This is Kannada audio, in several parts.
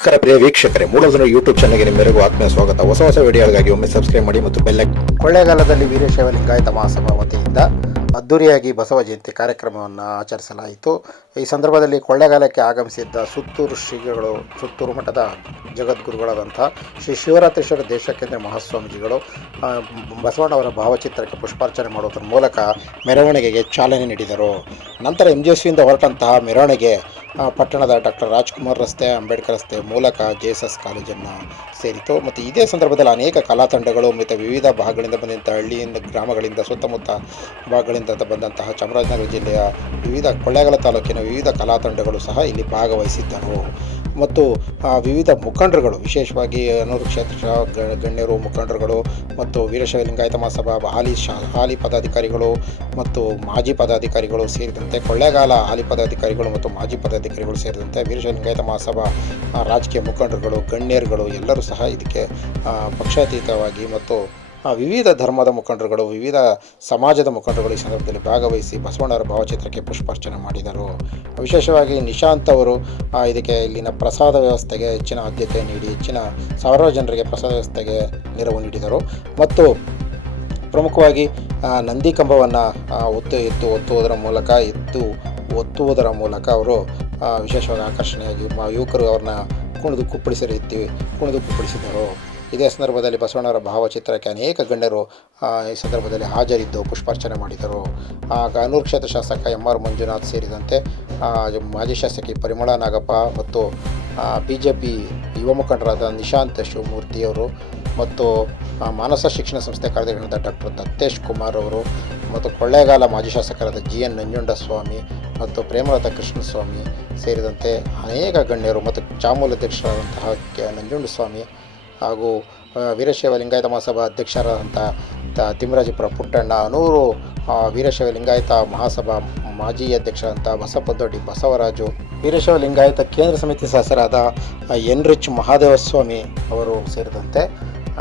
ನಮಸ್ಕಾರ ಪ್ರಿಯ ವೀಕ್ಷಕರೇ ಮೂಲಧನ ಯೂಟ್ಯೂಬ್ ಚಾನಲ್ಗೆ ನಿಮ್ಮೆಲ್ಲರಿಗೂ ಆತ್ಮೀಯ ಸ್ವಾಗತ. ಹೊಸ ಹೊಸ ವಿಡಿಯೋಗಳಿಗಾಗಿ ಒಮ್ಮೆ ಸಬ್ಸ್ಕ್ರೈಬ್ ಮಾಡಿ ಮತ್ತು ಬೆಲ್ಲ ಕೊಳ್ಳೇಗಾಲದಲ್ಲಿ ವೀರಶೈವ ಲಿಂಗಾಯತ ಮಹಾಸಭಾ ವತಿಯಿಂದ ಅದ್ದೂರಿಯಾಗಿ ಬಸವ ಜಯಂತಿ ಕಾರ್ಯಕ್ರಮವನ್ನು ಆಚರಿಸಲಾಯಿತು. ಈ ಸಂದರ್ಭದಲ್ಲಿ ಕೊಳ್ಳೇಗಾಲಕ್ಕೆ ಆಗಮಿಸಿದ್ದ ಸುತ್ತೂರು ಶ್ರೀಗಳು, ಸುತ್ತೂರು ಮಠದ ಜಗದ್ಗುರುಗಳಾದಂಥ ಶ್ರೀ ಶಿವರಾತ್ರೀಶ್ವರ ದೇಶಕೇಂದ್ರ ಮಹಾಸ್ವಾಮೀಜಿಗಳು ಬಸವಣ್ಣವರ ಭಾವಚಿತ್ರಕ್ಕೆ ಪುಷ್ಪಾರ್ಚನೆ ಮಾಡುವುದರ ಮೂಲಕ ಮೆರವಣಿಗೆಗೆ ಚಾಲನೆ ನೀಡಿದರು. ನಂತರ ಎಂ ಜಿ ಎಸ್ವಿಯಿಂದ ಹೊರಟಂತಹ ಮೆರವಣಿಗೆ ಪಟ್ಟಣದ ಡಾಕ್ಟರ್ ರಾಜ್ಕುಮಾರ್ ರಸ್ತೆ, ಅಂಬೇಡ್ಕರ್ ರಸ್ತೆ ಮೂಲಕ ಜೆ ಎಸ್ ಎಸ್ ಕಾಲೇಜನ್ನು ಸೇರಿತು ಮತ್ತು ಇದೇ ಸಂದರ್ಭದಲ್ಲಿ ಅನೇಕ ಕಲಾ ತಂಡಗಳು ಮತ್ತು ವಿವಿಧ ಭಾಗಗಳಿಂದ ಬಂದಂಥ ಹಳ್ಳಿಯಿಂದ, ಗ್ರಾಮಗಳಿಂದ, ಸುತ್ತಮುತ್ತ ಭಾಗಗಳಿಂದ ಬಂದಂತಹ ಚಾಮರಾಜನಗರ ಜಿಲ್ಲೆಯ ವಿವಿಧ ಕೊಳ್ಳೇಗಾಲ ತಾಲೂಕಿನ ವಿವಿಧ ಕಲಾ ತಂಡಗಳು ಸಹ ಇಲ್ಲಿ ಭಾಗವಹಿಸಿದ್ದರು. ಮತ್ತು ವಿವಿಧ ಮುಖಂಡರುಗಳು, ವಿಶೇಷವಾಗಿ ಅನೂರು ಕ್ಷೇತ್ರ ಗಣ್ಯರು, ಮುಖಂಡರುಗಳು ಮತ್ತು ವೀರಶೈವ ಲಿಂಗಾಯತ ಮಹಾಸಭಾ, ಹಾಲಿ ಶಾ, ಹಾಲಿ ಪದಾಧಿಕಾರಿಗಳು ಮತ್ತು ಮಾಜಿ ಪದಾಧಿಕಾರಿಗಳು ಸೇರಿದಂತೆ ಕೊಳ್ಳೇಗಾಲ ಹಾಲಿ ಪದಾಧಿಕಾರಿಗಳು ಮತ್ತು ಮಾಜಿ ಪದಾಧಿಕಾರಿಗಳು ಸೇರಿದಂತೆ ವೀರಶೈವ ಲಿಂಗಾಯತ ಮಹಾಸಭಾ ರಾಜಕೀಯ ಮುಖಂಡರುಗಳು, ಗಣ್ಯರುಗಳು ಎಲ್ಲರೂ ಸಹ ಇದಕ್ಕೆ ಪಕ್ಷಾತೀತವಾಗಿ ಮತ್ತು ವಿವಿಧ ಧರ್ಮದ ಮುಖಂಡರುಗಳು, ವಿವಿಧ ಸಮಾಜದ ಮುಖಂಡರುಗಳು ಈ ಸಂದರ್ಭದಲ್ಲಿ ಭಾಗವಹಿಸಿ ಬಸವಣ್ಣವರ ಭಾವಚಿತ್ರಕ್ಕೆ ಪುಷ್ಪಾರ್ಚನೆ ಮಾಡಿದರು. ವಿಶೇಷವಾಗಿ ನಿಶಾಂತ್ ಅವರು ಇದಕ್ಕೆ ಇಲ್ಲಿನ ಪ್ರಸಾದ ವ್ಯವಸ್ಥೆಗೆ ಹೆಚ್ಚಿನ ಆದ್ಯತೆ ನೀಡಿ, ಹೆಚ್ಚಿನ ಸಾವಿರಾರು ಜನರಿಗೆ ಪ್ರಸಾದ ವ್ಯವಸ್ಥೆಗೆ ನೆರವು ನೀಡಿದರು. ಮತ್ತು ಪ್ರಮುಖವಾಗಿ ನಂದಿ ಕಂಬವನ್ನು ಒತ್ತು ಎತ್ತು ಒತ್ತುವುದರ ಮೂಲಕ, ಎತ್ತು ಒತ್ತುವುದರ ಮೂಲಕ ಅವರು ವಿಶೇಷವಾಗಿ ಆಕರ್ಷಣೆಯಾಗಿ ಯುವಕರು ಅವ್ರನ್ನ ಕುಣಿದು ಕುಪ್ಪಳಿಸಿ ಕುಣಿದು ಕುಪ್ಪಳಿಸಿದರು. ಇದೇ ಸಂದರ್ಭದಲ್ಲಿ ಬಸವಣ್ಣವರ ಭಾವಚಿತ್ರಕ್ಕೆ ಅನೇಕ ಗಣ್ಯರು ಈ ಸಂದರ್ಭದಲ್ಲಿ ಹಾಜರಿದ್ದು, ಪುಷ್ಪಾರ್ಚನೆ ಮಾಡಿದರು. ಆಗ ಅನೂರು ಕ್ಷೇತ್ರ ಶಾಸಕ ಎಂ ಆರ್ ಮಂಜುನಾಥ್ ಸೇರಿದಂತೆ ಮಾಜಿ ಶಾಸಕಿ ಪರಿಮಳ ನಾಗಪ್ಪ ಮತ್ತು ಬಿ ಜೆ ಪಿ ಯುವ ಮುಖಂಡರಾದ ನಿಶಾಂತ್ ಶಿವಮೂರ್ತಿಯವರು ಮತ್ತು ಮಾನಸ ಶಿಕ್ಷಣ ಸಂಸ್ಥೆ ಕಾರ್ಯದರ್ಶಿಗಳಾದ ಡಾಕ್ಟರ್ ದತ್ತೇಶ್ ಕುಮಾರ್ ಅವರು ಮತ್ತು ಕೊಳ್ಳೇಗಾಲ ಮಾಜಿ ಶಾಸಕರಾದ ಜಿ ಎನ್ ನಂಜುಂಡಸ್ವಾಮಿ ಮತ್ತು ಪ್ರೇಮಲತಾ ಕೃಷ್ಣಸ್ವಾಮಿ ಸೇರಿದಂತೆ ಅನೇಕ ಗಣ್ಯರು ಮತ್ತು ಚಾಮೂಲ ಅಧ್ಯಕ್ಷರಾದಂತಹ ಕೆ ನಂಜುಂಡಸ್ವಾಮಿ ಹಾಗೂ ವೀರಶೈವ ಲಿಂಗಾಯತ ಮಹಾಸಭಾ ಅಧ್ಯಕ್ಷರಾದಂಥ ತಿಮ್ಮರಾಜಪುರ ಪುಟ್ಟಣ್ಣ ಅನೂರು ವೀರಶೈವ ಲಿಂಗಾಯತ ಮಹಾಸಭಾ ಮಾಜಿ ಬಸಪ್ಪ ದೊಡ್ಡಿ ಬಸವರಾಜು, ವೀರಶೈವ ಲಿಂಗಾಯತ ಕೇಂದ್ರ ಸಮಿತಿ ಸದಸ್ಯರಾದ ಎನ್ ರಿಚ್ ಮಹಾದೇವಸ್ವಾಮಿ ಅವರು ಸೇರಿದಂತೆ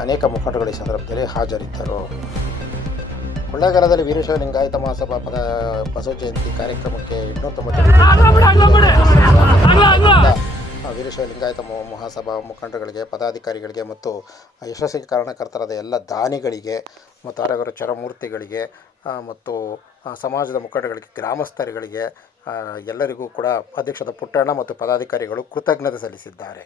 ಅನೇಕ ಮುಖಂಡಗಳು ಸಂದರ್ಭದಲ್ಲಿ ಹಾಜರಿದ್ದರು. ಕೊಳ್ಳೇಗಾಲದಲ್ಲಿ ವೀರಶೈವ ಲಿಂಗಾಯತ ಮಹಾಸಭಾ ಪದ, ಬಸವ ಜಯಂತಿ ಕಾರ್ಯಕ್ರಮಕ್ಕೆ ಇನ್ನೂರ ವೀರಶೈವ ಲಿಂಗಾಯತ ಮಹಾಸಭಾ ಮುಖಂಡಗಳಿಗೆ, ಪದಾಧಿಕಾರಿಗಳಿಗೆ ಮತ್ತು ಯಶಸ್ಸಿಗೆ ಕಾರಣಕರ್ತರಾದ ಎಲ್ಲ ದಾನಿಗಳಿಗೆ ಮತ್ತು ಆರೋಗ್ಯ ಚರಮೂರ್ತಿಗಳಿಗೆ ಮತ್ತು ಸಮಾಜದ ಮುಖಂಡಗಳಿಗೆ, ಗ್ರಾಮಸ್ಥರುಗಳಿಗೆ ಎಲ್ಲರಿಗೂ ಕೂಡ ಅಧ್ಯಕ್ಷದ ಪುಟ್ಟಣ್ಣ ಮತ್ತು ಪದಾಧಿಕಾರಿಗಳು ಕೃತಜ್ಞತೆ ಸಲ್ಲಿಸಿದ್ದಾರೆ.